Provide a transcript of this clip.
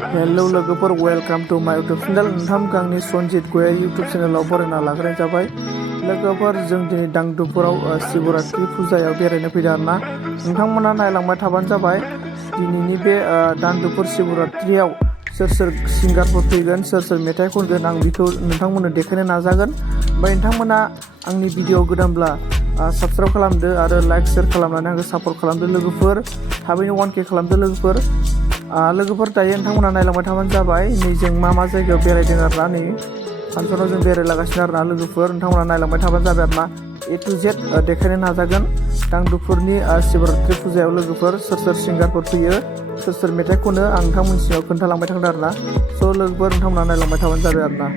Hello लोगोफोर welcome to माय YouTube channel नोंथांमोनखौ आंनि सनजित गयारि यूट्यूब चैनलाव बरायना लाग्रोनाय जाबाय। लोगोफोर जों दिनै दांदुफुराव शिवरात्रि फुजायाव बेरायनो फैदों आरोना। नोंथांमोना नायलांबाय थाबानो जाबाय। दिनैनि बे दांदुफुर शिवरात्रियाव सोर सोर सिंगारफोर फैगोन, सोर सोर मेथाइ खनगोन, आं बेखौ नोंथांमोननो देखायनो नाजागोन। ओमफ्राय नोंथांमोना आंनि भिडिअ गोदानब्ला साबस्क्राइब खालामदो आरो लाइक शेयार खालामनानै आंखौ सापर्ट खालामदो लोगोफोर। थाबैनो 1K खालामदो लोगोफोर। दायो नोंथांमोना नायलांबाय थाबानो जाबाय। नै जों मा जायगायाव बेरायदों आरोना, नै फांसनाव जों बेरायलागासिनो आरोना लोगोफोर। नोंथांमोना नायलांबाय थाबानो जाबाय आरोना। A to Z देखायनो नाजागोन। दांदुफुरनि शिवरात्रि फुजायाव लोगोफोर सोर सोर सिंगारफोर फैयो, सोर सोर मेथाइ खनो, आं नोंथांमोननि सिगाङाव खोन्थालांबाय थागोन आरोना। स' लोगोफोर नोंथांमोना नायलांबाय थाबानो जाबाय आरोना।